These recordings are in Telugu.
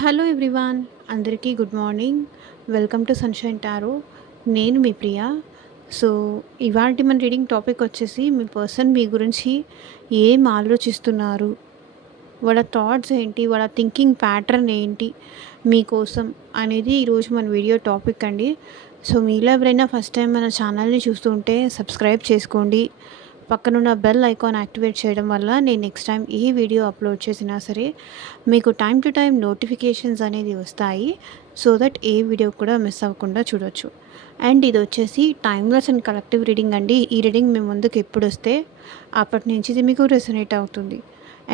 హలో ఎవ్రీవాన్, అందరికీ good morning. Welcome to sunshine tarot. నేను మీ ప్రియ. సో, ఇవాల్టి మన రీడింగ్ టాపిక్ వచ్చేసి మీ పర్సన్ మీ గురించి ఏం ఆలోచిస్తున్నారు, వాళ్ళ థాట్స్ ఏంటి, వాళ్ళ థింకింగ్ ప్యాటర్న్ ఏంటి మీకోసం అనేది ఈరోజు మన వీడియో టాపిక్ అండి. సో, మీలో ఎవరైనా ఫస్ట్ టైం మన ఛానల్ని చూస్తుంటే సబ్స్క్రైబ్ చేసుకోండి. పక్కనున్న బెల్ ఐకాన్ యాక్టివేట్ చేయడం వల్ల నేను నెక్స్ట్ టైం ఏ వీడియో అప్లోడ్ చేసినా సరే మీకు టైం టు టైం నోటిఫికేషన్స్ అనేది వస్తాయి. సో దట్ ఏ వీడియో కూడా మిస్ అవ్వకుండా చూడొచ్చు. అండ్ ఇది వచ్చేసి టైమ్లెస్ అండ్ కలెక్టివ్ రీడింగ్ అండి. ఈ రీడింగ్ మీ ముందుకు ఎప్పుడు వస్తే అప్పటి నుంచి ఇది మీకు రెసొనేట్ అవుతుంది.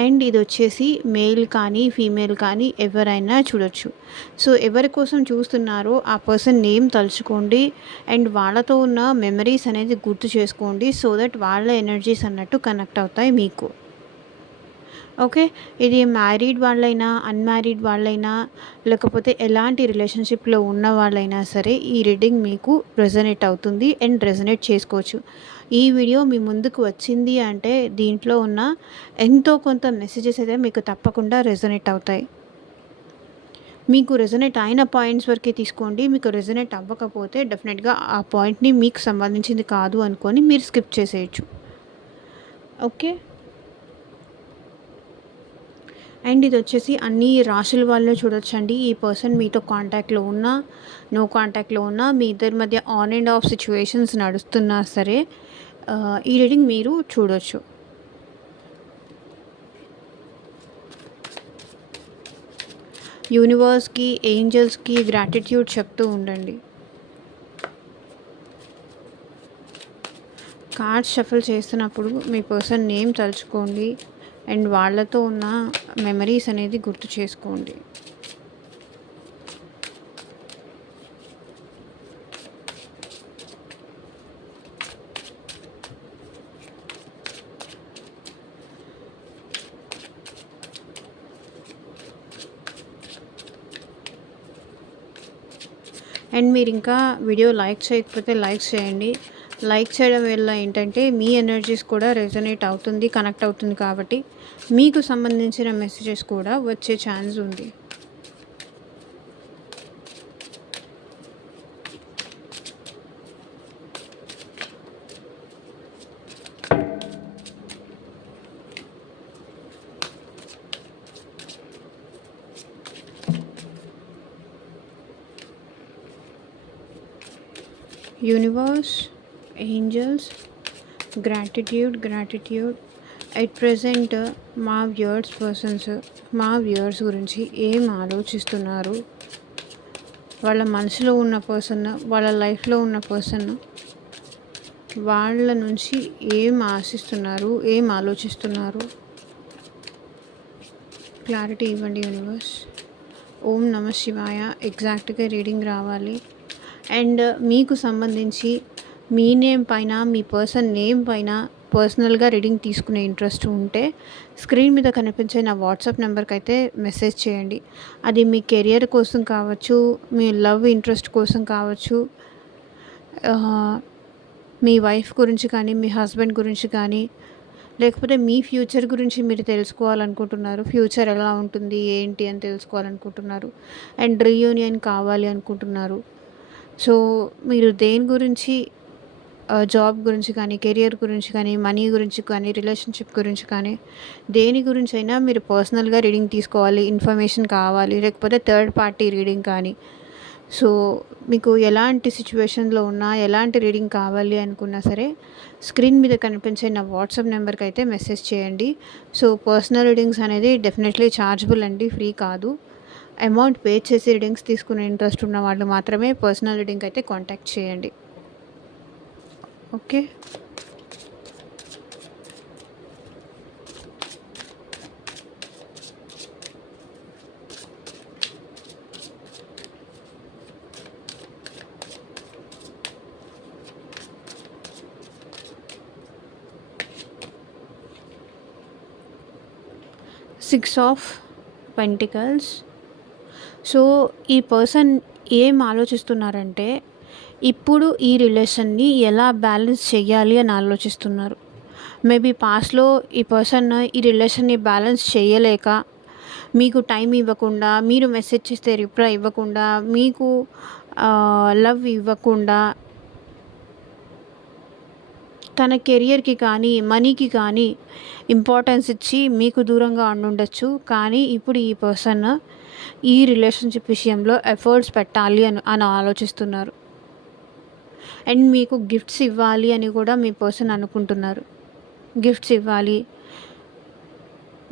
అండ్ ఇది వచ్చేసి మేల్ కానీ ఫీమేల్ కానీ ఎవరైనా చూడొచ్చు. సో ఎవరి కోసం చూస్తున్నారో ఆ పర్సన్ నేమ్ తలుచుకోండి అండ్ వాళ్ళతో ఉన్న మెమరీస్ అనేది గుర్తు చేసుకోండి. సో దట్ వాళ్ళ ఎనర్జీస్ అన్నట్టు కనెక్ట్ అవుతాయి మీకు. ఓకే. ఇది మ్యారీడ్ వాళ్ళైనా, అన్‌మ్యారీడ్ వాళ్ళైనా, లేకపోతే ఎలాంటి రిలేషన్‌షిప్‌లో ఉన్న వాళ్ళైనా సరే ఈ రీడింగ్ మీకు రెసొనేట్ అవుతుంది అండ్ రెసొనేట్ చేసుకోవచ్చు. ఈ వీడియో మీ ముందుకు వచ్చింది అంటే దీంట్లో ఉన్న ఎంతో కొంత మెసేజెస్ అయితే మీకు తప్పకుండా రెసొనేట్ అవుతాయి. మీకు రెసొనేట్ అయిన పాయింట్స్ వరకే తీసుకోండి. మీకు రెసొనేట్ అవ్వకపోతే డెఫినెట్‌గా ఆ పాయింట్‌ని మీకు సంబంధించింది కాదు అనుకోని మీరు స్కిప్ చేసేయొచ్చు. ఓకే. అండ్ ఇది వచ్చేసి అన్ని రాశుల వాళ్ళే చూడొచ్చండి. ఈ పర్సన్ మీతో కాంటాక్ట్‌లో ఉన్నా, నో కాంటాక్ట్‌లో ఉన్నా, మీ ఇద్దరి మధ్య ఆన్ అండ్ ఆఫ్ సిట్యుయేషన్స్ నడుస్తున్నా సరే ఈ రీడింగ్ మీరు చూడొచ్చు. యూనివర్స్‌కి, ఏంజెల్స్‌కి గ్రాటిట్యూడ్ చెప్తూ ఉండండి. కార్డ్స్ షఫుల్ చేస్తున్నప్పుడు మీ పర్సన్ నేమ్ తలుచుకోండి అండ్ వాళ్ళతో ఉన్న మెమరీస్ అనేది గుర్తు చేసుకోండి. అండ్ మీరు ఇంకా వీడియో లైక్ చేయకపోతే లైక్ చేయండి. లైక్ చేయడం వల్ల ఏంటంటే మీ ఎనర్జీస్ కూడా రెజొనేట్ అవుతుంది, కనెక్ట్ అవుతుంది కాబట్టి మీకు సంబంధించిన మెసేజెస్ కూడా వచ్చే ఛాన్స్ ఉంది. Universe, angels, gratitude at present మా వ్యూయర్స్ గురించి ఏం ఆలోచిస్తున్నారు, వాళ్ళ మనసులో ఉన్న పర్సన్, వాళ్ళ లైఫ్లో ఉన్న పర్సన్ వాళ్ళ నుంచి ఏం ఆశిస్తున్నారు, ఏం ఆలోచిస్తున్నారు, క్లారిటీ ఇవ్వండి యూనివర్స్. ఓం నమ శివాయ. ఎగ్జాక్ట్గా రీడింగ్ రావాలి. అండ్ మీకు సంబంధించి మీ నేమ్ పైన, మీ పర్సన్ నేమ్ పైన పర్సనల్గా రీడింగ్ తీసుకునే ఇంట్రెస్ట్ ఉంటే స్క్రీన్ మీద కనిపించే నా వాట్సాప్ నెంబర్కి అయితే మెసేజ్ చేయండి. అది మీ కెరియర్ కోసం కావచ్చు, మీ లవ్ ఇంట్రెస్ట్ కోసం కావచ్చు, మీ వైఫ్ గురించి కానీ, మీ హస్బెండ్ గురించి కానీ, లేకపోతే మీ ఫ్యూచర్ గురించి మీరు తెలుసుకోవాలనుకుంటున్నారు. ఫ్యూచర్ ఎలా ఉంటుంది ఏంటి అని తెలుసుకోవాలనుకుంటున్నారు అండ్ రీయూనియన్ కావాలి అనుకుంటున్నారు. సో మీరు దేని గురించి, జాబ్ గురించి కానీ, కెరియర్ గురించి కానీ, మనీ గురించి కానీ, రిలేషన్షిప్ గురించి కానీ, దేని గురించి అయినా మీరు పర్సనల్గా రీడింగ్ తీసుకోవాలి, ఇన్ఫర్మేషన్ కావాలి, లేకపోతే థర్డ్ పార్టీ రీడింగ్ కానీ, సో మీకు ఎలాంటి సిచ్యువేషన్లో ఉన్నా, ఎలాంటి రీడింగ్ కావాలి అనుకున్నా సరే స్క్రీన్ మీద కనిపించే నా వాట్సాప్ నెంబర్కి అయితే మెసేజ్ చేయండి. సో పర్సనల్ రీడింగ్స్ అనేది డెఫినెట్లీ ఛార్జబుల్ అండి, ఫ్రీ కాదు. అమౌంట్ పే చేసి రీడింగ్స్ తీసుకునే ఇంట్రెస్ట్ ఉన్న వాళ్ళు మాత్రమే పర్సనల్ రీడింగ్ అయితే కాంటాక్ట్ చేయండి. Okay. Six of pentacles. So ఈ పర్సన్ ఏం ఆలోచిస్తున్నారంటే ఇప్పుడు ఈ రిలేషన్ని ఎలా బ్యాలెన్స్ చేయాలి అని ఆలోచిస్తున్నారు. మేబీ పాస్ట్లో ఈ పర్సన్ ఈ రిలేషన్ని బ్యాలెన్స్ చేయలేక మీకు టైం ఇవ్వకుండా, మీరు మెసేజ్ చేస్తే రిప్లై ఇవ్వకుండా, మీకు లవ్ ఇవ్వకుండా, తన కెరియర్‌కి కానీ, మనీకి కానీ ఇంపార్టెన్స్ ఇచ్చి మీకు దూరంగా ఉండుండొచ్చు. కానీ ఇప్పుడు ఈ పర్సన్ ఈ రిలేషన్‌షిప్ విషయంలో ఎఫర్ట్స్ పెట్టాలి అని ఆలోచిస్తున్నారు. అండ్ మీకు గిఫ్ట్స్ ఇవ్వాలి అని కూడా మీ పర్సన్ అనుకుంటున్నారు. గిఫ్ట్స్ ఇవ్వాలి,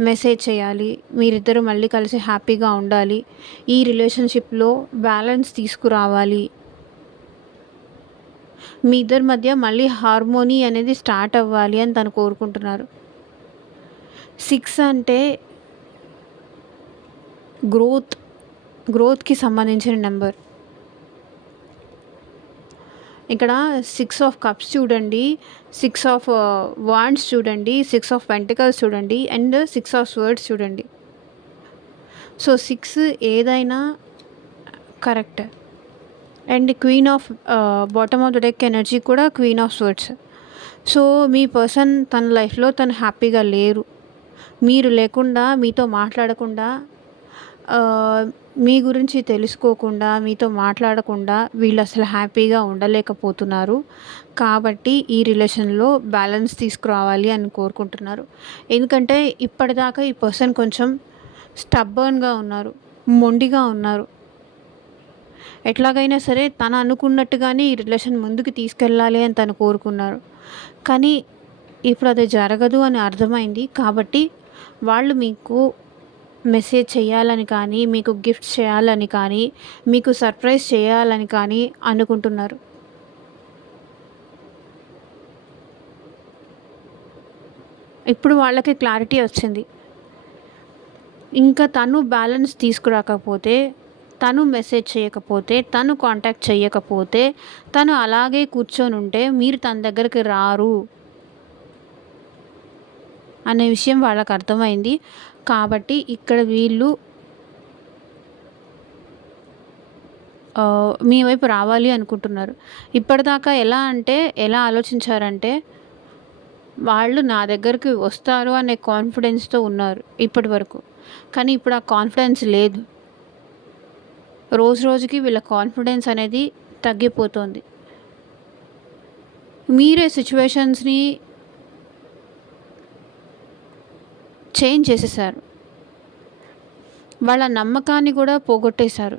మెసేజ్ చేయాలి, మీరిద్దరూ మళ్ళీ కలిసి హ్యాపీగా ఉండాలి, ఈ రిలేషన్షిప్లో బ్యాలెన్స్ తీసుకురావాలి, మీ ఇద్దరి మధ్య మళ్ళీ హార్మోనీ అనేది స్టార్ట్ అవ్వాలి అని తను కోరుకుంటున్నారు. 6 అంటే గ్రోత్‌కి సంబంధించిన నెంబర్. ఇక్కడ 6 ఆఫ్ కప్స్ చూడండి, 6 ఆఫ్ వాండ్స్ చూడండి, 6 ఆఫ్ పెంటికల్స్ చూడండి అండ్ 6 ఆఫ్ స్వర్డ్స్ చూడండి. సో 6 ఏదైనా correct. And queen of bottom of the deck energy కూడా క్వీన్ ఆఫ్ స్వర్డ్స్. సో మీ పర్సన్ తన లైఫ్లో తను హ్యాపీగా లేరు. మీరు లేకుండా, మీతో మాట్లాడకుండా, మీ గురించి తెలుసుకోకుండా, మీతో మాట్లాడకుండా వీళ్ళు అసలు హ్యాపీగా ఉండలేకపోతున్నారు. కాబట్టి ఈ రిలేషన్లో బ్యాలెన్స్ తీసుకురావాలి అని కోరుకుంటున్నారు. ఎందుకంటే ఇప్పటిదాకా ఈ పర్సన్ కొంచెం స్టబ్బర్న్గా ఉన్నారు, మొండిగా ఉన్నారు. ఎట్లాగైనా సరే తను అనుకున్నట్టుగానే ఈ రిలేషన్ ముందుకు తీసుకెళ్ళాలి అని తను కోరుకున్నారు. కానీ ఇప్పుడు అది జరగదు అని అర్థమైంది. కాబట్టి వాళ్ళు మీకు మెసేజ్ చేయాలని కానీ, మీకు గిఫ్ట్స్ చేయాలని కానీ, మీకు సర్ప్రైజ్ చేయాలని కానీ అనుకుంటున్నారు. ఇప్పుడు వాళ్ళకి క్లారిటీ వచ్చింది. ఇంకా తను బ్యాలెన్స్ తీసుకురాకపోతే, తను మెసేజ్ చేయకపోతే, తను కాంటాక్ట్ చేయకపోతే, తను అలాగే కూర్చొని ఉంటే మీరు తన దగ్గరికి రారు అనే విషయం వాళ్ళకి అర్థమైంది. కాబట్టి ఇక్కడ వీళ్ళు మీ వైపు రావాలి అనుకుంటున్నారు. ఇప్పటిదాకా ఎలా ఆలోచించారంటే, వాళ్ళు నా దగ్గరికి వస్తారు అనే కాన్ఫిడెన్స్తో ఉన్నారు ఇప్పటి వరకు. కానీ ఇప్పుడు ఆ కాన్ఫిడెన్స్ లేదు. రోజు రోజుకి వీళ్ళ కాన్ఫిడెన్స్ అనేది తగ్గిపోతుంది. మీరే సిచ్యువేషన్స్ని చేంజ్ చేసేసారు. వాళ్ళ నమ్మకాన్ని కూడా పోగొట్టేశారు.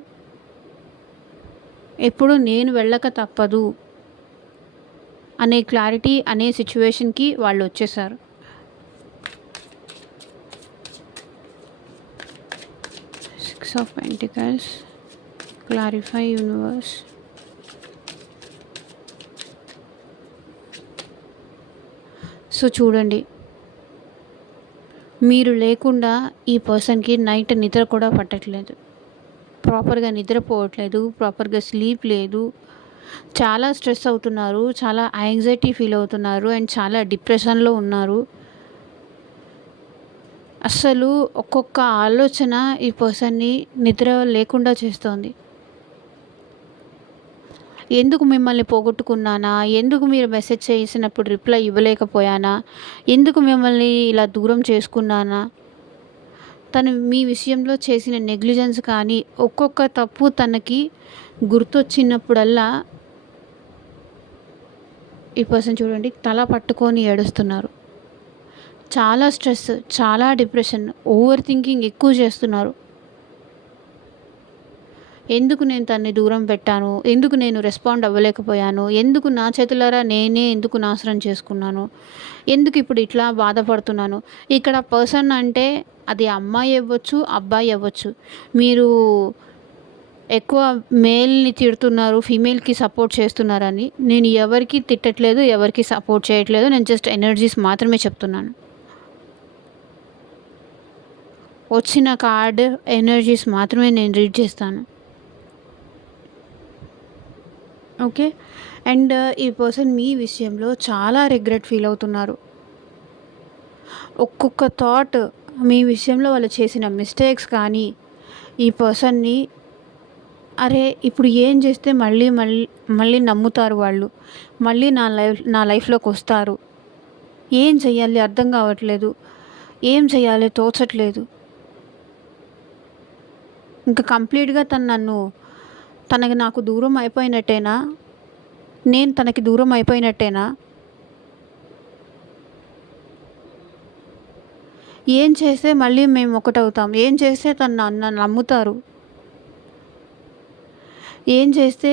ఎప్పుడు నేను వెళ్ళక తప్పదు అనే క్లారిటీ అనే సిచ్యువేషన్కి వాళ్ళు వచ్చేసారు. Six of pentacles, clarify universe. So చూడండి, మీరు లేకుండా ఈ పర్సన్కి నైట్ నిద్ర కూడా పట్టట్లేదు, ప్రాపర్గా నిద్రపోవట్లేదు, ప్రాపర్గా స్లీప్ లేదు, చాలా స్ట్రెస్ అవుతున్నారు, చాలా యాంగ్జైటీ ఫీల్ అవుతున్నారు అండ్ చాలా డిప్రెషన్లో ఉన్నారు. అస్సలు ఒక్కొక్క ఆలోచన ఈ పర్సన్ని నిద్ర లేకుండా చేస్తోంది. ఎందుకు మిమ్మల్ని పోగొట్టుకున్నానా, ఎందుకు మీరు మెసేజ్ చేసినప్పుడు రిప్లై ఇవ్వలేకపోయానా, ఎందుకు మిమ్మల్ని ఇలా దూరం చేసుకున్నానా, తను మీ విషయంలో చేసిన నెగ్లిజెన్స్ కానీ, ఒక్కొక్క తప్పు తనకి గుర్తొచ్చినప్పుడల్లా ఈ పర్సన్ చూడండి తల పట్టుకొని ఏడుస్తున్నారు. చాలా స్ట్రెస్, చాలా డిప్రెషన్, ఓవర్ థింకింగ్ ఎక్కువ చేస్తున్నారు. ఎందుకు నేను తన్ని దూరం పెట్టాను, ఎందుకు నేను రెస్పాండ్ అవ్వలేకపోయాను, ఎందుకు నా చేతులారా నేనే ఎందుకు నాశనం చేసుకున్నాను, ఎందుకు ఇప్పుడు ఇట్లా బాధపడుతున్నాను. ఇక్కడ పర్సన్ అంటే అది అమ్మాయి అవ్వచ్చు, అబ్బాయి అవ్వచ్చు. మీరు ఎక్కువ మేల్ని తిడుతున్నారు, ఫీమేల్కి సపోర్ట్ చేస్తున్నారని నేను ఎవరికి తిట్టట్లేదు, ఎవరికి సపోర్ట్ చేయట్లేదు. నేను జస్ట్ ఎనర్జీస్ మాత్రమే చెప్తున్నాను. వచ్చిన కార్డ్ ఎనర్జీస్ మాత్రమే నేను రీడ్ చేస్తాను. ఓకే. అండ్ ఈ పర్సన్ మీ విషయంలో చాలా రిగ్రెట్ ఫీల్ అవుతున్నారు. ఒక్కొక్క థాట్ మీ విషయంలో వాళ్ళు చేసిన మిస్టేక్స్ కానీ ఈ పర్సన్ని అరే ఇప్పుడు ఏం చేస్తే మళ్ళీ మళ్ళీ మళ్ళీ నమ్ముతారు వాళ్ళు, మళ్ళీ నా లైఫ్లోకి వస్తారు, ఏం చెయ్యాలి అర్థం కావట్లేదు, ఏం చెయ్యాలి తోచట్లేదు. ఇంకా కంప్లీట్‌గా తనకి నాకు దూరం అయిపోయినట్టేనా? నేను తనకి దూరం అయిపోయినట్టేనా? ఏం చేస్తే మళ్ళీ మేము ఒకటవుతాం? ఏం చేస్తే తను నన్ను నమ్ముతారు? ఏం చేస్తే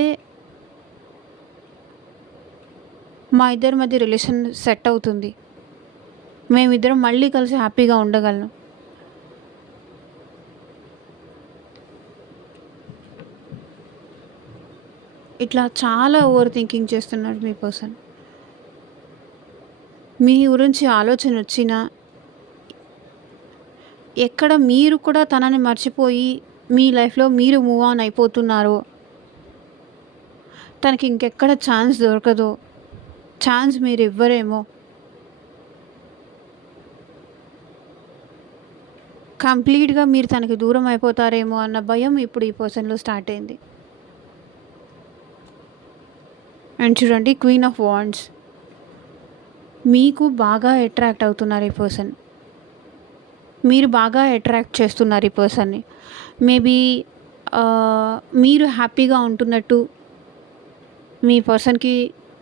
మా ఇద్దరి మధ్య రిలేషన్ సెట్ అవుతుంది? మేమిద్దరం మళ్ళీ కలిసి హ్యాపీగా ఉండగలం. ఇట్లా చాలా ఓవర్ థింకింగ్ చేస్తున్నాడు మీ పర్సన్. మీ గురించి ఆలోచనొచ్చినా, ఎక్కడ మీరు కూడా తనని మర్చిపోయి, మీ లైఫ్‌లో మీరు మూవ్ ఆన్ అయిపోతున్నారో, తనకి ఇంకెక్కడ ఛాన్స్ దొరకదో, ఛాన్స్ మీరివ్వరేమో, కంప్లీట్‌గా మీరు తనకి దూరం అయిపోతారేమో అన్న భయం ఇప్పుడు ఈ పర్సన్‌లో స్టార్ట్ అయింది. అండ్ చూడండి, క్వీన్ ఆఫ్ వాండ్స్. మీకు బాగా అట్రాక్ట్ అవుతున్నారు ఈ పర్సన్. మీరు బాగా అట్రాక్ట్ చేస్తున్నారు ఈ పర్సన్‌ని. మేబీ మీరు హ్యాపీగా ఉంటున్నట్టు మీ పర్సన్‌కి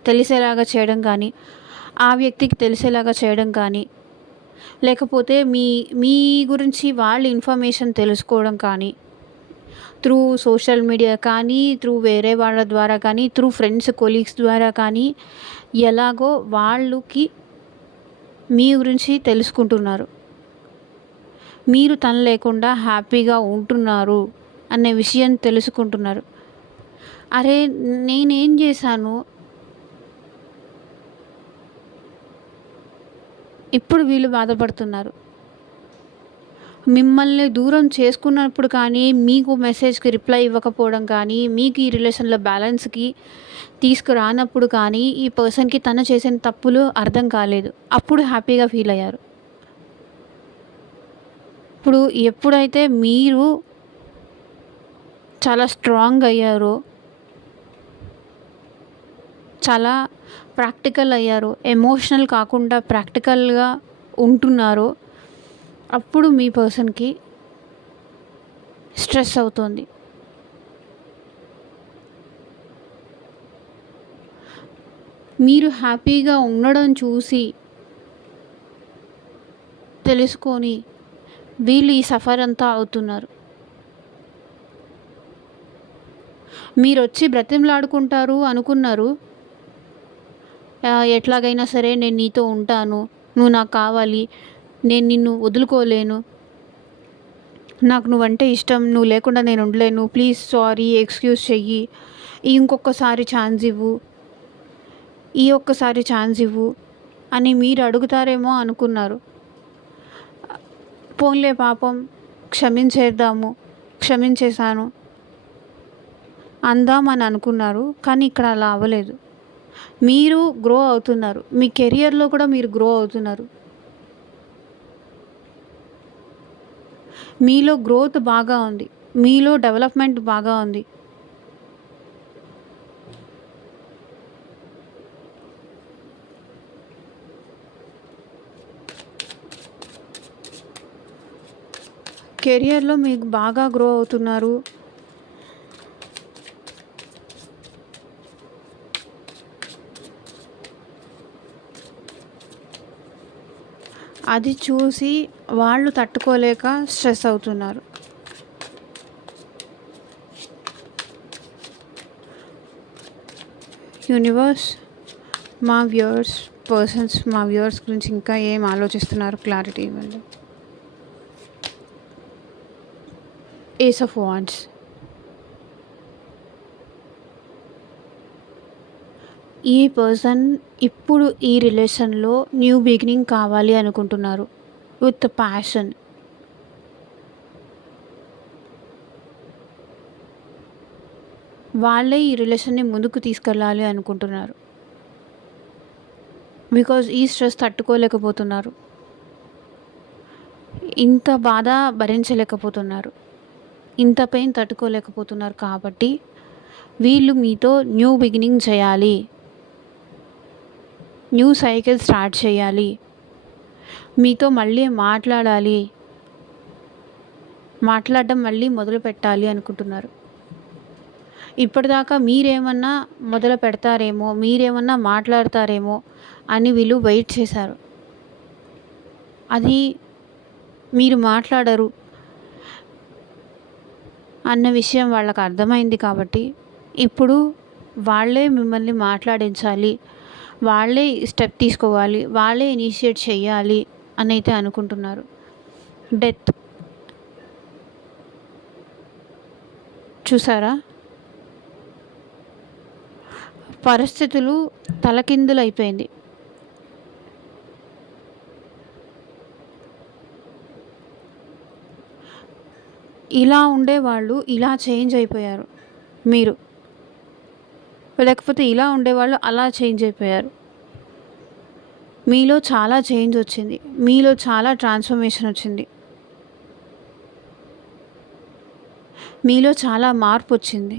తెలిసేలాగా చేయడం కానీ, ఆ వ్యక్తికి తెలిసేలాగా చేయడం కానీ, లేకపోతే మీ మీ గురించి వాళ్ళ ఇన్ఫర్మేషన్ తెలుసుకోవడం కానీ, త్రూ సోషల్ మీడియా కానీ, త్రూ వేరే వాళ్ళ ద్వారా కానీ, త్రూ ఫ్రెండ్స్, కొలీగ్స్ ద్వారా కానీ, ఎలాగో వాళ్ళకి మీ గురించి తెలుసుకుంటున్నారు. మీరు తను లేకుండా హ్యాపీగా ఉంటున్నారు అనే విషయం తెలుసుకుంటున్నారు. అరే! నేనేం చేశాను? ఇప్పుడు వీళ్ళు బాధపడుతున్నారు. మిమ్మల్ని దూరం చేసుకున్నప్పుడు కానీ, మీకు మెసేజ్‌కి రిప్లై ఇవ్వకపోవడం కానీ, మీకు ఈ రిలేషన్‌లో బ్యాలెన్స్‌కి తీసుకురానప్పుడు కానీ, ఈ పర్సన్‌కి తను చేసిన తప్పులు అర్థం కాలేదు. అప్పుడు హ్యాపీగా ఫీల్ అయ్యారు. ఇప్పుడు ఎప్పుడైతే మీరు చాలా స్ట్రాంగ్ అయ్యారో, చాలా ప్రాక్టికల్ అయ్యారో, ఎమోషనల్ కాకుండా ప్రాక్టికల్‌గా ఉంటున్నారో, అప్పుడు మీ పర్సన్‌కి స్ట్రెస్ అవుతుంది. మీరు హ్యాపీగా ఉండడం చూసి, తెలుసుకొని వీళ్ళు ఈ సఫర్ అంతా అవుతున్నారు. మీరొచ్చి బ్రతిమలాడుకుంటారు అనుకున్నారు. ఎట్లాగైనా సరే నేను నీతో ఉంటాను. నువ్వు నాకు కావాలి. నేను నిన్ను వదులుకోలేను. నాకు నువ్వంటే ఇష్టం. నువ్వు లేకుండా నేను ఉండలేను. ప్లీజ్ సారీ, ఎక్స్‌క్యూజ్ చెయ్యి. ఇంకొకసారి ఛాన్స్ ఇవ్వు. ఈ ఒక్కసారి ఛాన్స్ ఇవ్వు అని మీరు అడుగుతారేమో అనుకున్నారు. పోన్లే పాపం క్షమించేద్దాము, క్షమించేశాను అందామని అనుకున్నారు. కానీ ఇక్కడ అలా అవ్వలేదు. మీరు గ్రో అవుతున్నారు. మీ కెరియర్‌లో కూడా మీరు గ్రో అవుతున్నారు. మీలో గ్రోత్ బాగా ఉంది. మీలో డెవలప్‌మెంట్ బాగా ఉంది. కెరియర్‌లో మీకు బాగా గ్రో అవుతున్నారు. అది చూసి వాళ్ళు తట్టుకోలేక స్ట్రెస్ అవుతున్నారు. యూనివర్స్, మా వ్యూవర్స్ గురించి ఇంకా ఏం ఆలోచిస్తున్నారు క్లారిటీ ఇవ్వండి. Ace of wands. ఈ పర్సన్ ఇప్పుడు ఈ రిలేషన్‌లో న్యూ బిగినింగ్ కావాలి అనుకుంటున్నారు విత్ ప్యాషన్. వాళ్ళే ఈ రిలేషన్‌ని ముందుకు తీసుకెళ్ళాలి అనుకుంటున్నారు. బికాజ్ ఈ స్ట్రెస్ తట్టుకోలేకపోతున్నారు. ఇంత బాధ భరించలేకపోతున్నారు. ఇంత పెయిన్ తట్టుకోలేకపోతున్నారు కాబట్టి వీళ్ళు మీతో న్యూ బిగినింగ్ చేయాలి. న్యూ సైకిల్ స్టార్ట్ చేయాలి. మీతో మళ్ళీ మాట్లాడాలి మాట్లాడడం మళ్ళీ మొదలుపెట్టాలి అనుకుంటున్నారు. ఇప్పటిదాకా మీరేమన్నా మొదలు పెడతారేమో, మీరేమన్నా మాట్లాడతారేమో అని వీళ్ళు వెయిట్ చేశారు. అది మీరు మాట్లాడరు అన్న విషయం వాళ్ళకి అర్థమైంది కాబట్టి ఇప్పుడు వాళ్ళే మిమ్మల్ని మాట్లాడించాలి, వాళ్ళే స్టెప్ తీసుకోవాలి, వాళ్ళే ఇనిషియేట్ చేయాలి అని అయితే అనుకుంటున్నారు. డెత్ చూసారా? పరిస్థితులు తలకిందులైపోయింది. ఇలా ఉండేవాళ్ళు ఇలా చేంజ్ అయిపోయారు మీరు. లేకపోతే ఇలా ఉండేవాళ్ళు అలా చేంజ్ అయిపోయారు. మీలో చాలా చేంజ్ వచ్చింది. మీలో చాలా ట్రాన్స్ఫర్మేషన్ వచ్చింది. మీలో చాలా మార్పు వచ్చింది.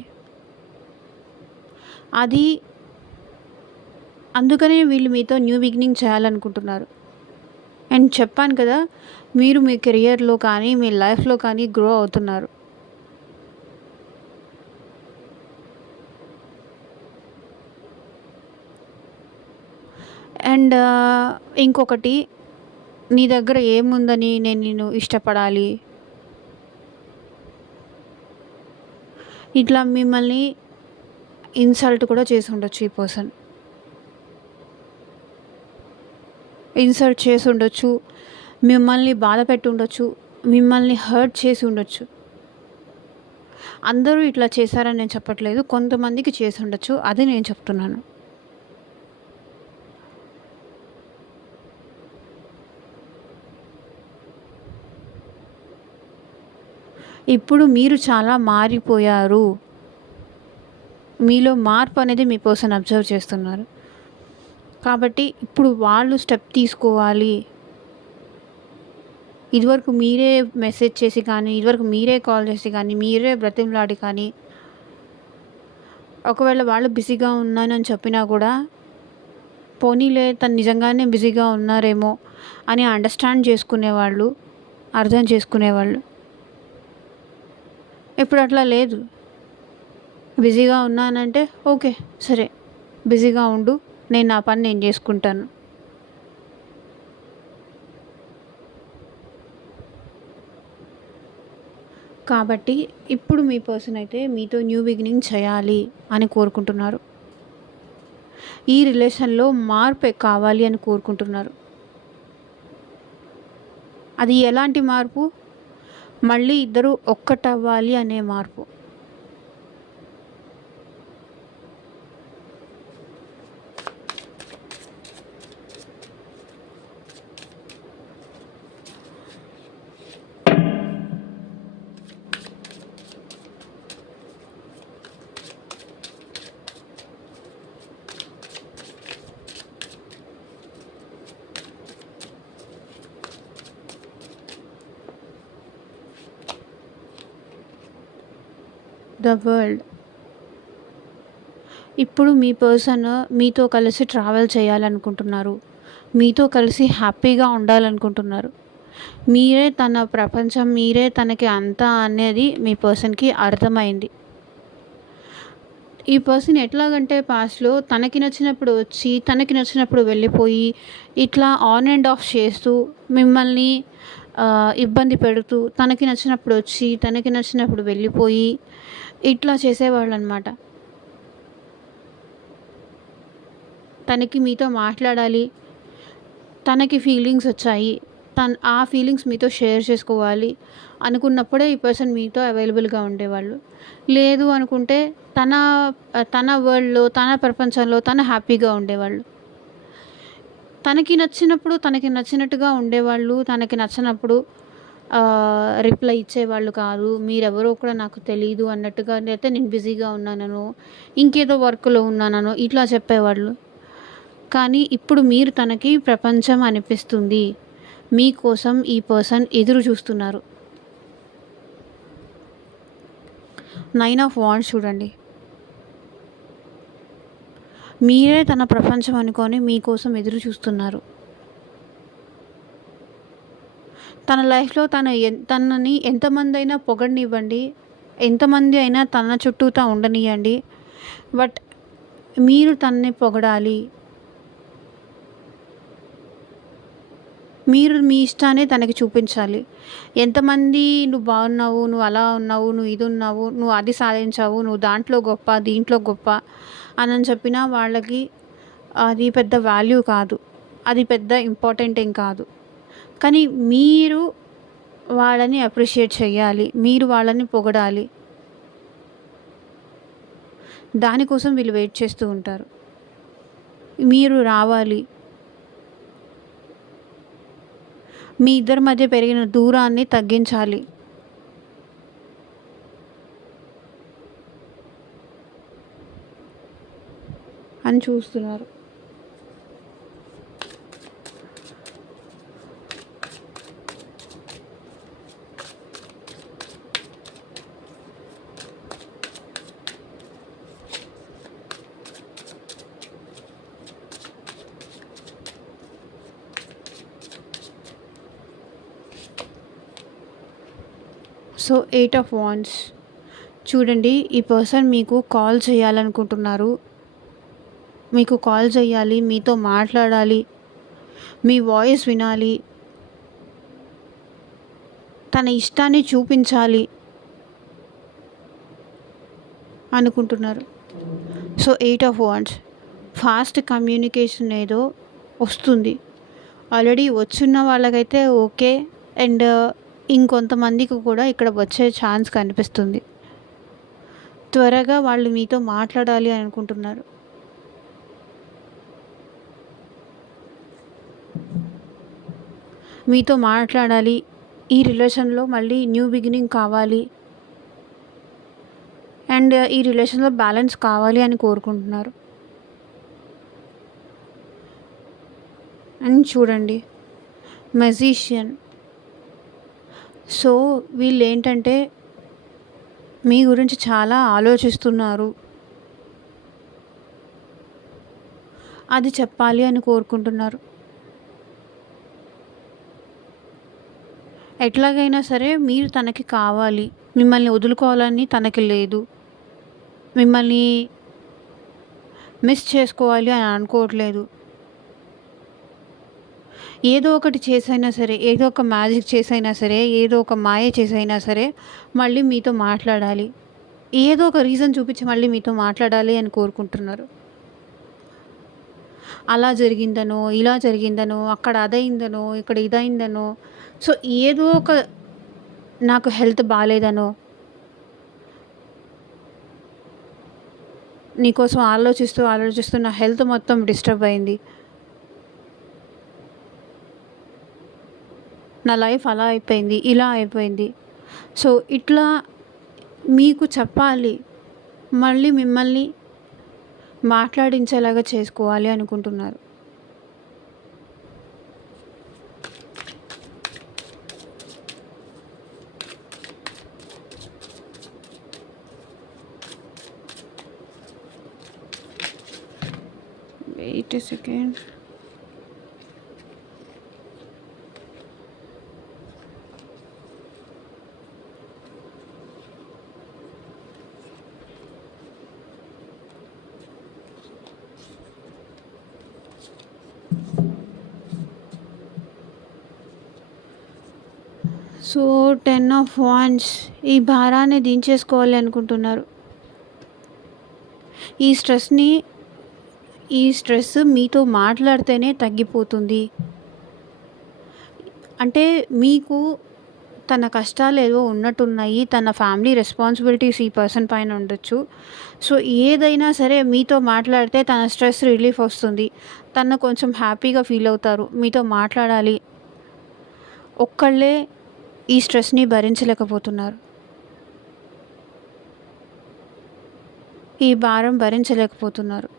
అది అందుకనే వీళ్ళు మీతో న్యూ బిగినింగ్ చేయాలనుకుంటున్నారు. అండ్ చెప్పాను కదా, మీరు మీ కెరియర్లో కానీ మీ లైఫ్లో కానీ గ్రో అవుతున్నారు. అండ్ ఇంకొకటి, నీ దగ్గర ఏముందని నేను నిన్ను ఇష్టపడాలి, ఇట్లా మిమ్మల్ని ఇన్సల్ట్ కూడా చేసి ఉండొచ్చు. ఈ పర్సన్ ఇన్సల్ట్ చేసి ఉండొచ్చు, మిమ్మల్ని బాధ పెట్టి ఉండొచ్చు, మిమ్మల్ని హర్ట్ చేసి ఉండొచ్చు. అందరూ ఇట్లా చేశారని నేను చెప్పట్లేదు, కొంతమందికి చేసి ఉండొచ్చు, అది నేను చెప్తున్నాను. ఇప్పుడు మీరు చాలా మారిపోయారు. మీలో మార్పు అనేది మీ పర్సన్ అబ్జర్వ్ చేస్తున్నారు. కాబట్టి ఇప్పుడు వాళ్ళు స్టెప్ తీసుకోవాలి. ఇదివరకు మీరే మెసేజ్ చేసి కానీ, ఇదివరకు మీరే కాల్ చేసి కానీ, మీరే బ్రతిమలాడి కానీ, ఒకవేళ వాళ్ళు బిజీగా ఉన్నానని చెప్పినా కూడా, పోనీలే తను నిజంగానే బిజీగా ఉన్నారేమో అని అండర్స్టాండ్ చేసుకునేవాళ్ళు, అర్థం చేసుకునేవాళ్ళు. ఇప్పుడు అట్లా లేదు. బిజీగా ఉన్నానంటే ఓకే, సరే బిజీగా ఉండు, నేను నా పని నేను చేసుకుంటాను. కాబట్టి ఇప్పుడు మీ పర్సన్ అయితే మీతో న్యూ బిగినింగ్ చేయాలి అని కోరుకుంటున్నారు. ఈ రిలేషన్లో మార్పు కావాలి అని కోరుకుంటున్నారు. అది ఎలాంటి మార్పు? మళ్ళీ ఇద్దరు ఒక్కటవ్వాలి అనే మార్పు. The world. ఇప్పుడు మీ పర్సన్ మీతో కలిసి ట్రావెల్ చేయాలనుకుంటున్నారు, మీతో కలిసి హ్యాపీగా ఉండాలనుకుంటున్నారు. మీరే తన ప్రపంచం, మీరే తనకి అంతా అనేది మీ పర్సన్కి అర్థమైంది. ఈ పర్సన్ ఎట్లాగంటే పాస్ట్లో తనకి నచ్చినప్పుడు వచ్చి, తనకి నచ్చినప్పుడు వెళ్ళిపోయి, ఇట్లా ఆన్ అండ్ ఆఫ్ చేస్తూ మిమ్మల్ని ఇబ్బంది పెడుతూ, తనకి నచ్చినప్పుడు వచ్చి, తనకి నచ్చినప్పుడు వెళ్ళిపోయి, ఇట్లా చేసేవాళ్ళు అనమాట. తనకి మీతో మాట్లాడాలి, తనకి ఫీలింగ్స్ వచ్చాయి, ఆ ఫీలింగ్స్ మీతో షేర్ చేసుకోవాలి అనుకున్నప్పుడే ఈ పర్సన్ మీతో అవైలబుల్గా ఉండేవాళ్ళు. లేదు అనుకుంటే తన తన వరల్డ్లో, తన ప్రపంచంలో తన హ్యాపీగా ఉండేవాళ్ళు. తనకి నచ్చినప్పుడు తనకి నచ్చినట్టుగా ఉండేవాళ్ళు, తనకి నచ్చినప్పుడు రిప్లై ఇచ్చేవాళ్ళు కాదు. మీరెవరో కూడా నాకు తెలీదు అన్నట్టుగా, అయితే నేను బిజీగా ఉన్నానో, ఇంకేదో వర్క్లో ఉన్నానో ఇట్లా చెప్పేవాళ్ళు. కానీ ఇప్పుడు మీరు తనకి ప్రపంచం అనిపిస్తుంది. మీకోసం ఈ పర్సన్ ఎదురు చూస్తున్నారు. 9 ఆఫ్ వాండ్స్ చూడండి. మీరే తన ప్రపంచం అనుకొని మీకోసం ఎదురు చూస్తున్నారు. తన లైఫ్‌లో తనని ఎంతమందైనా పొగడనివ్వండి, ఎంతమంది అయినా తన చుట్టూతా ఉండనియ్యండి. బట్ మీరు తనని పొగడాలి. మీరు మీ ఇష్టాన్ని తనకి చూపించాలి. ఎంతమంది "నువ్వు బాగున్నావు, నువ్వు అలా ఉన్నావు, నువ్వు ఇది ఉన్నావు, నువ్వు అది సాధించావు, నువ్వు దాంట్లో గొప్ప, దీంట్లో గొప్ప" అనని చెప్పినా వాళ్ళకి అది పెద్ద వాల్యూ కాదు. అది పెద్ద ఇంపార్టెంట్ ఏం కాదు. కానీ మీరు వాళ్ళని అప్రిషియేట్ చేయాలి. మీరు వాళ్ళని పొగడాలి. దానికోసం వీళ్ళు వెయిట్ చేస్తూ ఉంటారు. మీరు రావాలి. మీ ఇద్దరి మధ్య పెరిగిన దూరాన్ని తగ్గించాలి. అని చూస్తున్నారు. సో 8 ఆఫ్ వాండ్స్ చూడండి, ఈ పర్సన్ మీకు కాల్ చేయాలనుకుంటున్నారు. మీకు కాల్ చేయాలి, మీతో మాట్లాడాలి, మీ వాయిస్ వినాలి, తన ఇష్టాన్ని చూపించాలి అనుకుంటున్నారు. So 8 of wands fast communication ఏదో వస్తుంది. ఆల్రెడీ వచ్చున్న వాళ్ళకైతే ఓకే. అండ్ ఇంకొంతమందికి కూడా ఇక్కడ వచ్చే ఛాన్స్ కనిపిస్తుంది. త్వరగా వాళ్ళు మీతో మాట్లాడాలి అనుకుంటున్నారు. మీతో మాట్లాడాలి. ఈ రిలేషన్‌లో మళ్ళీ న్యూ బిగినింగ్ కావాలి. అండ్ ఈ రిలేషన్‌లో బ్యాలెన్స్ కావాలి అని కోరుకుంటున్నారు. అండ్ చూడండి, మెజిషియన్. సో వీళ్ళేంటంటే మీ గురించి చాలా ఆలోచిస్తున్నారు. అది చెప్పాలి అని కోరుకుంటున్నారు. ఎట్లాగైనా సరే మీరు తనకి కావాలి. మిమ్మల్ని వదులుకోవాలని తనకి లేదు. మిమ్మల్ని మిస్ చేసుకోవాలి అని అనుకోవట్లేదు. ఏదో ఒకటి చేసైనా సరే, ఏదో ఒక మ్యాజిక్ చేసైనా సరే, ఏదో ఒక మాయ చేసైనా సరే మళ్ళీ మీతో మాట్లాడాలి. ఏదో ఒక రీజన్ చూపించి మళ్ళీ మీతో మాట్లాడాలి అని కోరుకుంటున్నారు. అలా జరిగిందనో, ఇలా జరిగిందనో, అక్కడ అదయిందనో, ఇక్కడ ఇదయిందనో, సో ఏదో ఒక నాకు హెల్త్ బాలేదనో, నీకోసం ఆలోచిస్తూ నా హెల్త్ మొత్తం డిస్టర్బ్ అయింది. నా లైఫ్ అలా అయిపోయింది, ఇలా అయిపోయింది. సో ఇట్లా మీకు చెప్పాలి. మళ్ళీ మిమ్మల్ని మాట్లాడించేలాగా చేసుకోవాలి అనుకుంటున్నారు. Wait a second. So 10 of wands ఈ భారాన్ని దించేసుకోవాలి అనుకుంటున్నారు. ఈ స్ట్రెస్ మీతో మాట్లాడితేనే తగ్గిపోతుంది. అంటే మీకు తన కష్టాలు ఏవో ఉన్నట్టున్నాయి. తన ఫ్యామిలీ రెస్పాన్సిబిలిటీస్ ఈ పర్సన్ పైన ఉండొచ్చు. సో ఏదైనా సరే మీతో మాట్లాడితే తన స్ట్రెస్ రిలీఫ్ వస్తుంది. తను కొంచెం హ్యాపీగా ఫీల్ అవుతారు. మీతో మాట్లాడాలి. ఒక్కళ్ళే ఈ స్ట్రెస్ని భరించలేకపోతున్నారు. ఈ భారం భరించలేకపోతున్నారు.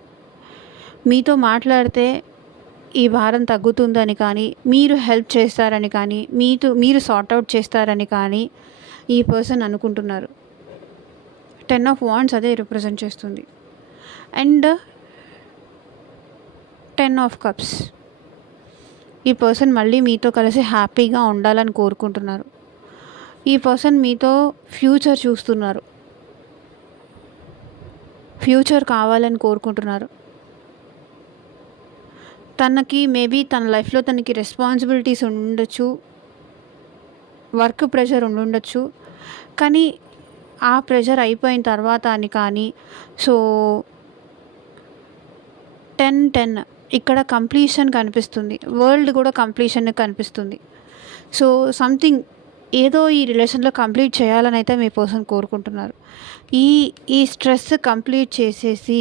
మీతో మాట్లాడితే ఈ భారం తగ్గుతుందని కానీ, మీరు హెల్ప్ చేస్తారని కానీ, మీరు సార్ట్ అవుట్ చేస్తారని కానీ ఈ పర్సన్ అనుకుంటున్నారు. 10 ఆఫ్ వాండ్స్ అదే రిప్రజెంట్ చేస్తుంది. అండ్ 10 ఆఫ్ కప్స్ ఈ పర్సన్ మళ్ళీ మీతో కలిసి హ్యాపీగా ఉండాలని కోరుకుంటున్నారు. ఈ పర్సన్ మీతో ఫ్యూచర్ చూస్తున్నారు. ఫ్యూచర్ కావాలని కోరుకుంటున్నారు. తనకి మేబీ తన లైఫ్‌లో తనకి రెస్పాన్సిబిలిటీస్ ఉండుండొచ్చు. వర్క్ ప్రెషర్ ఉండుండొచ్చు. కానీ ఆ ప్రెషర్ అయిపోయిన తర్వాత అని కానీ సో 10-10 ఇక్కడ కంప్లీషన్ కనిపిస్తుంది. వరల్డ్ కూడా కంప్లీషన్ కనిపిస్తుంది. సో సంథింగ్ ఏదో ఈ రిలేషన్‌లో కంప్లీట్ చేయాలని అయితే మీ పర్సన్ కోరుకుంటున్నారు. ఈ ఈ స్ట్రెస్ కంప్లీట్ చేసేసి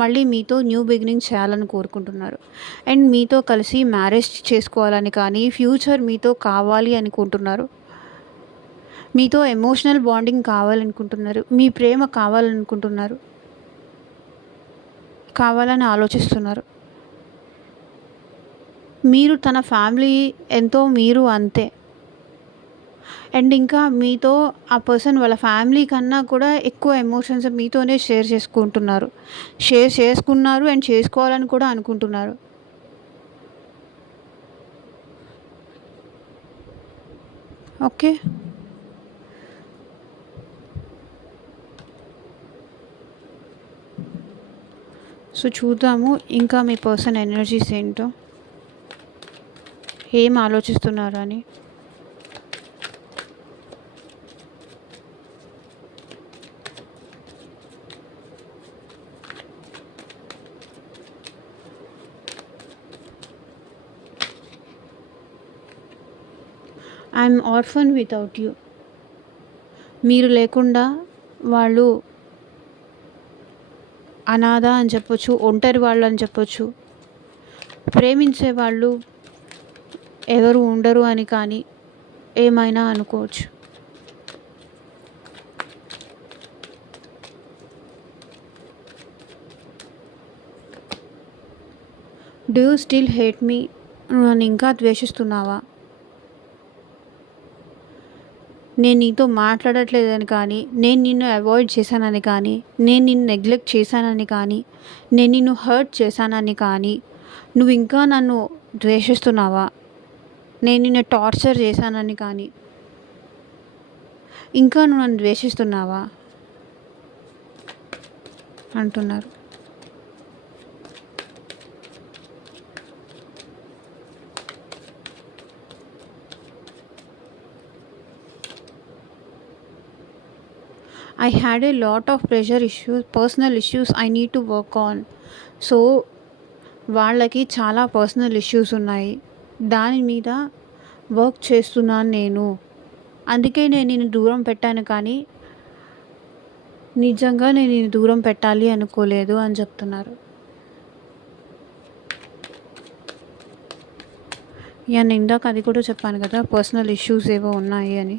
మళ్ళీ మీతో న్యూ బిగినింగ్ చేయాలని కోరుకుంటున్నారు. అండ్ మీతో కలిసి మ్యారేజ్ చేసుకోవాలని కానీ ఫ్యూచర్ మీతో కావాలి అనుకుంటున్నారు. మీతో ఎమోషనల్ బాండింగ్ కావాలనుకుంటున్నారు. మీ ప్రేమ కావాలనుకుంటున్నారు. కావాలని ఆలోచిస్తున్నారు. మీరు తన ఫ్యామిలీ ఎంతో మీరు అంతే. అండ్ ఇంకా మీతో ఆ పర్సన్ వాళ్ళ ఫ్యామిలీ కన్నా కూడా ఎక్కువ ఎమోషన్స్ మీతోనే షేర్ చేసుకుంటున్నారు. షేర్ చేసుకున్నారు అండ్ చేసుకోవాలని కూడా అనుకుంటున్నారు. ఓకే. సో చూద్దాము ఇంకా మీ పర్సన్ ఎనర్జీస్ ఏంటో, ఏం ఆలోచిస్తున్నారు అని. I'm orphan without you. మీరు లేకుండా వాళ్ళు అనాథ అని చెప్పొచ్చు, ఒంటరి వాళ్ళు అని చెప్పొచ్చు. ప్రేమించే వాళ్ళు ఎవరు ఉండరు అని కానీ ఏమైనా అనుకోవచ్చు. Do you still hate me? నువ్వు నన్ను ఇంకా ద్వేషిస్తున్నావా? నేను నీతో మాట్లాడట్లేదని కానీ, నేను నిన్ను అవాయిడ్ చేశానని కానీ, నేను నిన్ను నెగ్లెక్ట్ చేశానని కానీ, నేను నిన్ను హర్ట్ చేశానని కానీ, నువ్వు ఇంకా నన్ను ద్వేషిస్తున్నావా? నేను నిన్ను టార్చర్ చేశానని కానీ, ఇంకా నువ్వు నన్ను ద్వేషిస్తున్నావా అంటున్నారు. I had a lot of pressure issues, personal issues I need to work on. So వాళ్ళకి చాలా పర్సనల్ ఇష్యూస్ ఉన్నాయి. దాని మీద వర్క్ చేస్తున్నాను నేను. అందుకే నేను నిన్ను దూరం పెట్టాను కానీ నిజంగా నేను నిన్ను దూరం పెట్టాలి అనుకోలేదు అని చెప్తున్నారు. నేను ఇందాక అది కూడా చెప్పాను కదా, పర్సనల్ ఇష్యూస్ ఏవో ఉన్నాయి అని.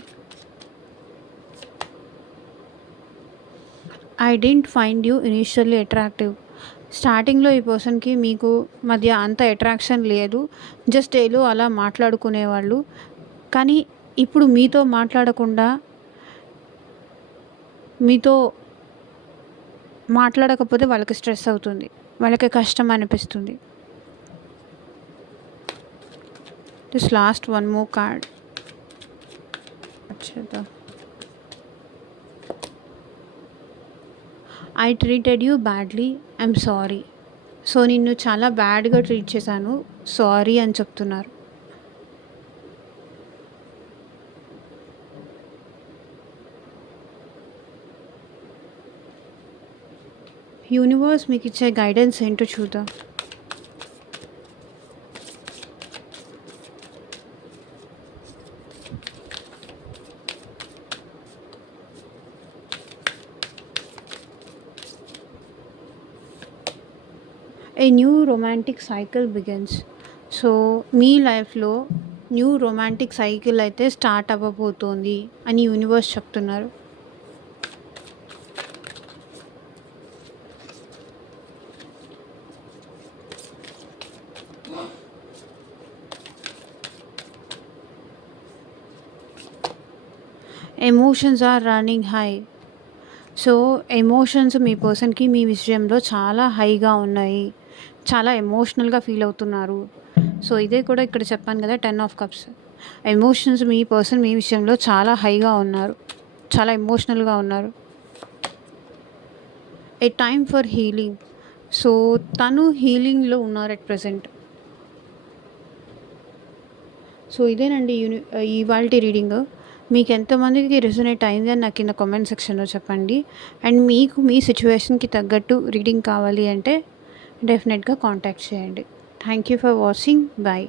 I didn't find you initially attractive. స్టార్టింగ్లో ఈ పర్సన్కి మీకు మధ్య అంత అట్రాక్షన్ లేదు. జస్ట్ ఏదో అలా మాట్లాడుకునేవాళ్ళు. కానీ ఇప్పుడు మీతో మాట్లాడకుండా, మీతో మాట్లాడకపోతే వాళ్ళకి స్ట్రెస్ అవుతుంది, వాళ్ళకి కష్టం అనిపిస్తుంది. This last one more card. I treated you badly, I'm sorry. So నిన్ను చాలా బ్యాడ్గా ట్రీట్ చేశాను, సారీ అని చెప్తున్నారు. యూనివర్స్ మీకు ఇచ్చే గైడెన్స్ ఏంటో చూద్దాం. A new romantic cycle begins. So మీ లైఫ్లో న్యూ రొమాంటిక్ సైకిల్ అయితే స్టార్ట్ అవ్వబోతోంది అని యూనివర్స్ చెప్తున్నారు. Emotions are running high. So emotions మీ పర్సన్కి మీ విషయంలో చాలా హైగా ఉన్నాయి. చాలా ఎమోషనల్గా ఫీల్ అవుతున్నారు. సో, ఇదే కూడా ఇక్కడ చెప్పాను కదా 10 ఆఫ్ కప్స్. ఎమోషన్స్ మీ పర్సన్ మీ విషయంలో చాలా హైగా ఉన్నారు. చాలా ఎమోషనల్‌గా ఉన్నారు. A time for healing. So, తను హీలింగ్‌లో ఉన్నారు అట్ ప్రెజెంట్. సో, ఇదేనండి ఇవాల్టి రీడింగ్. మీకు ఎంతమందికి రెసొనేట్ అయింది అని నాకు కింద కామెంట్ సెక్షన్‌లో చెప్పండి. అండ్ మీకు మీ సిట్యుయేషన్‌కి తగ్గట్టు రీడింగ్ కావాలి అంటే డెఫినెట్‌గా కాంటాక్ట్ చేయండి. Thank you for watching. By.